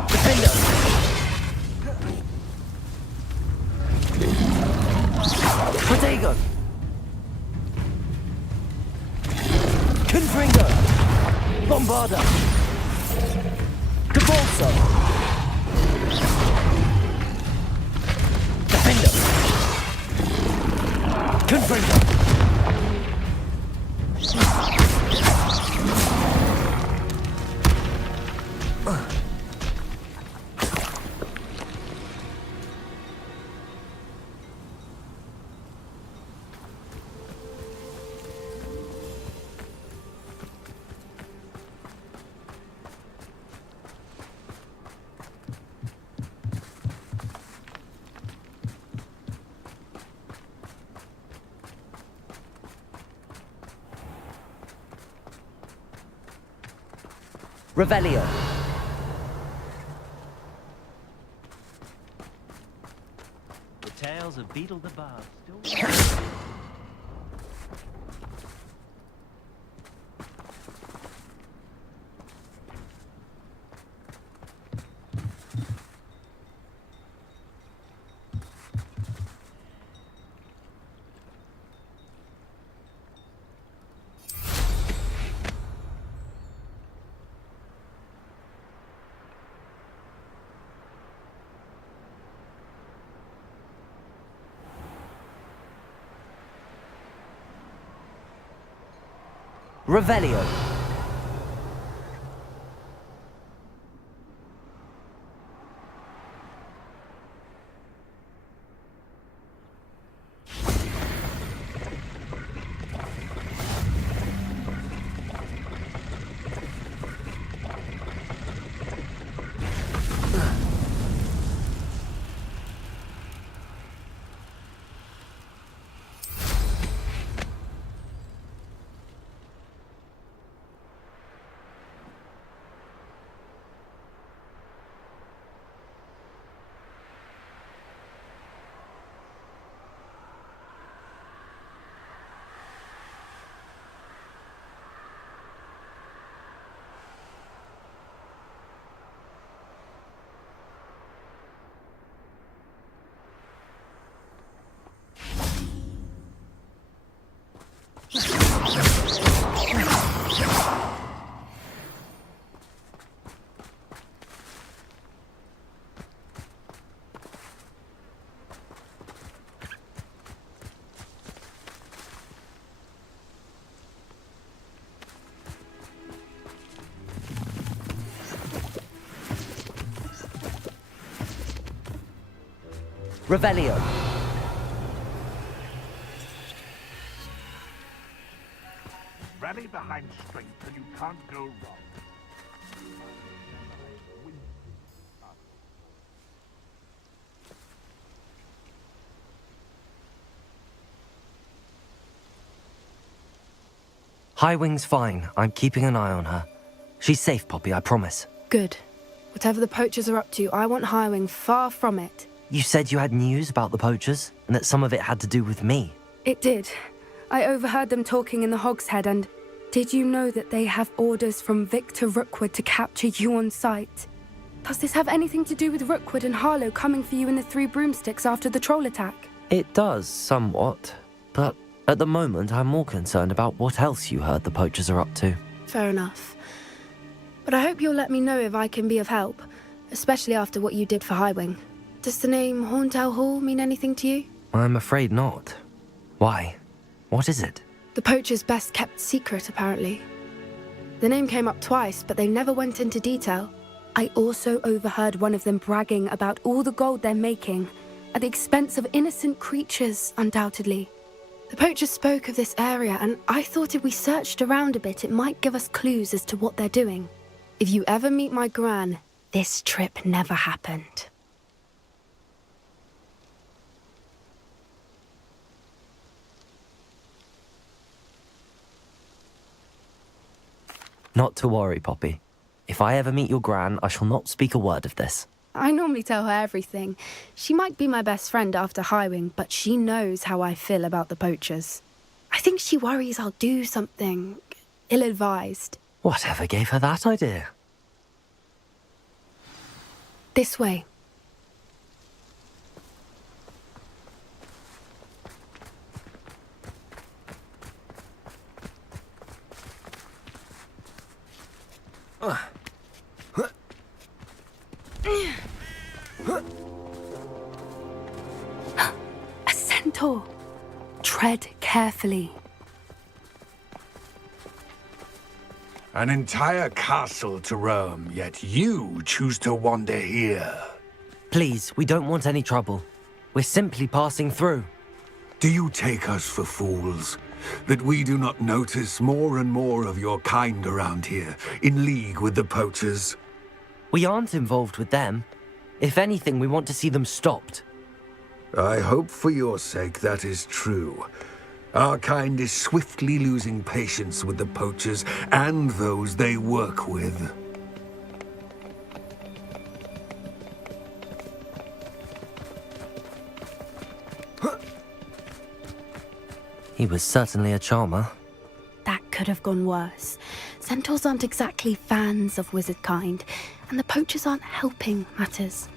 Defender. Protego. Confringo! Bombarda! Cabalso! Defender! Confringo! Revelio. The tales of Beetle the Bard still... Revelio. Revelio. Rally behind strength and you can't go wrong. Highwing's fine. I'm keeping an eye on her. She's safe, Poppy, I promise. Good. Whatever the poachers are up to, I want Highwing far from it. You said you had news about the poachers, and that some of it had to do with me. It did. I overheard them talking in the Hogshead, and did you know that they have orders from Victor Rookwood to capture you on sight? Does this have anything to do with Rookwood and Harlow coming for you in the Three Broomsticks after the troll attack? It does, somewhat. But at the moment, I'm more concerned about what else you heard the poachers are up to. Fair enough. But I hope you'll let me know if I can be of help, especially after what you did for Highwing. Does the name Horntail Hall mean anything to you? I'm afraid not. Why? What is it? The poacher's best kept secret, apparently. The name came up twice, but they never went into detail. I also overheard one of them bragging about all the gold they're making, at the expense of innocent creatures, undoubtedly. The poacher spoke of this area, and I thought if we searched around a bit, it might give us clues as to what they're doing. If you ever meet my gran, this trip never happened. Not to worry, Poppy. If I ever meet your gran, I shall not speak a word of this. I normally tell her everything. She might be my best friend after Highwing, but she knows how I feel about the poachers. I think she worries I'll do something ill-advised. Whatever gave her that idea? This way. A centaur. Tread carefully. An entire castle to roam, yet you choose to wander here. Please, we don't want any trouble. We're simply passing through. Do you take us for fools? That we do not notice more and more of your kind around here, in league with the poachers? We aren't involved with them. If anything, we want to see them stopped. I hope for your sake that is true. Our kind is swiftly losing patience with the poachers and those they work with. He was certainly a charmer. That could have gone worse. Centaurs aren't exactly fans of wizard kind, and the poachers aren't helping matters.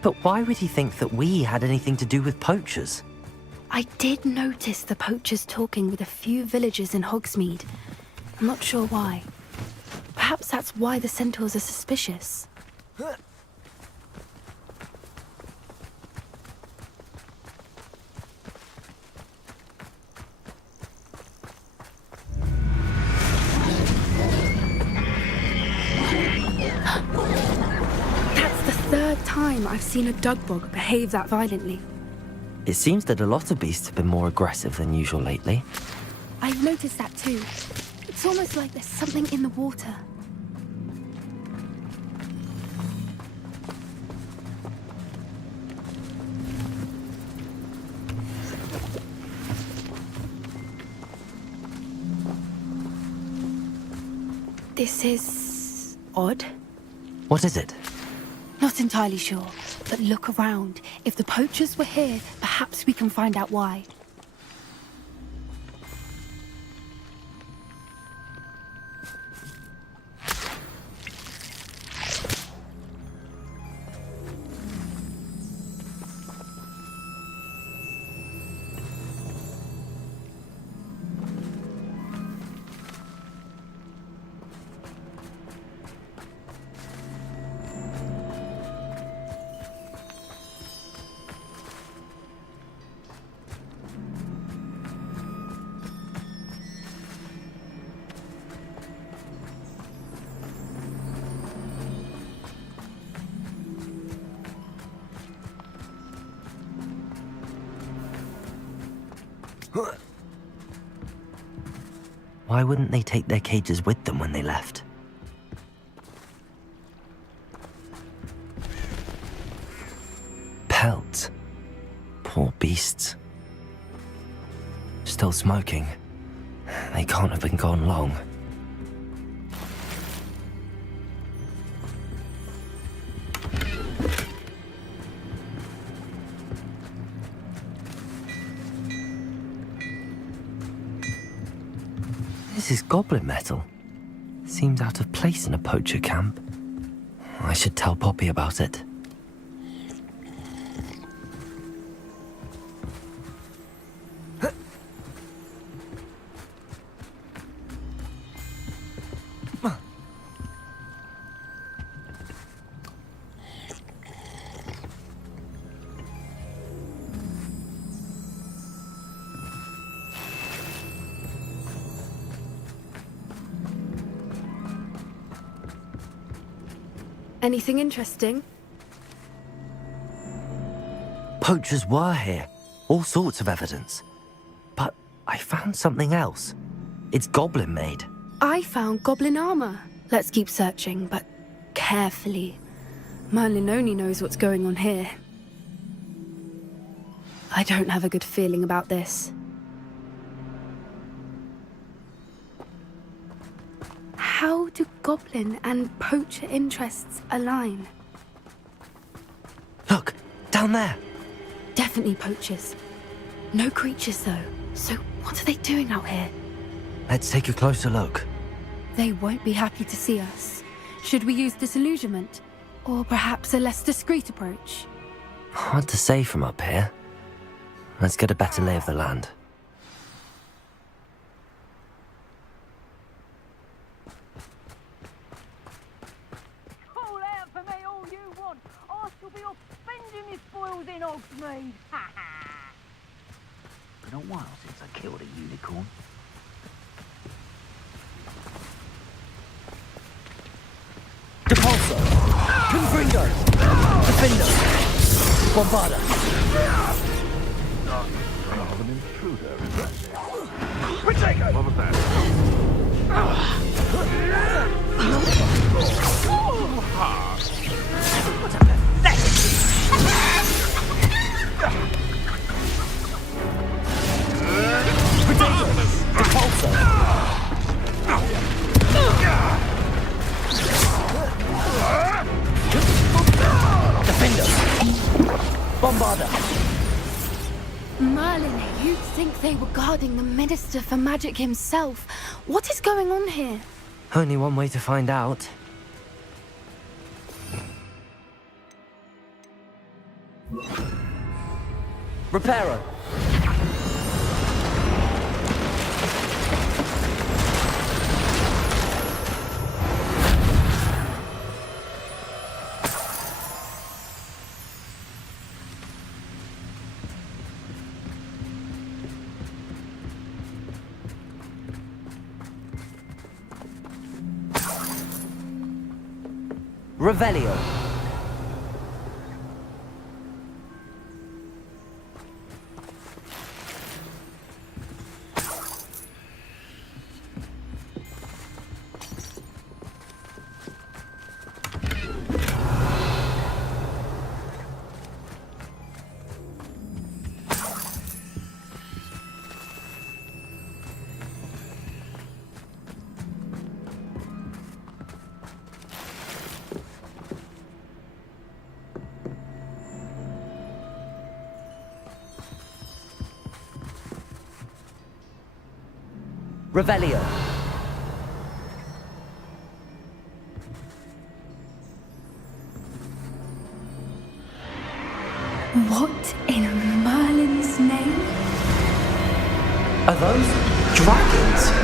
But why would he think that we had anything to do with poachers? I did notice the poachers talking with a few villagers in Hogsmeade. I'm not sure why. Perhaps that's why the centaurs are suspicious. That's the third time I've seen a dugbog behave that violently. It seems that a lot of beasts have been more aggressive than usual lately. I've noticed that too. It's almost like there's something in the water. This is odd. What is it? Not entirely sure, but look around. If the poachers were here, perhaps we can find out why. Why wouldn't they take their cages with them when they left? Pelts. Poor beasts. Still smoking. They can't have been gone long. This is goblin metal. Seems out of place in a poacher camp. I should tell Poppy about it. Anything interesting? Poachers were here. All sorts of evidence. But I found something else. It's goblin made. I found goblin armor. Let's keep searching, but carefully. Merlin only knows what's going on here. I don't have a good feeling about this. How do goblin and poacher interests align? Look, down there. Definitely poachers. No creatures, though. So what are they doing out here? Let's take a closer look. They won't be happy to see us. Should we use disillusionment? Or perhaps a less discreet approach? Hard to say from up here. Let's get a better lay of the land. me! Been a while since I killed a unicorn. Depulso! Confringo! Defender! Bombarda! Of an intruder, is it? Protego! What was that? What a pathetic... Depulso! Defender! Bombarda! Merlin, you'd think they were guarding the Minister for Magic himself. What is going on here? Only one way to find out. Reparo! Revelio. Revelio. What in Merlin's name? Are those dragons?